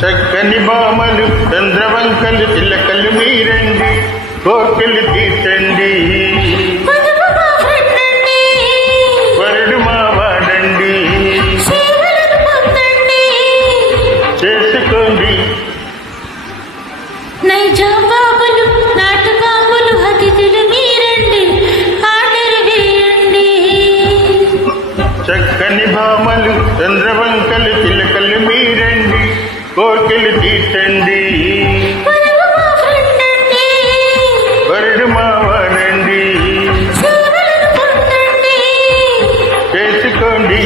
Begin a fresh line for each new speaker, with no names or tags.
చక్కని బామలు చంద్రవంకలు పిల్లకలు మీరండి. కోర్కెలు తీర్చండి. వరుడు
మావాడండి
చేసుకోండి.
నైజాబాబులు నా
చక్కని భామలు చంద్రవంకలు చిలకలు మీరండి కోకిలు తీర్చండి వరుడు మావనండి చేసుకోండి.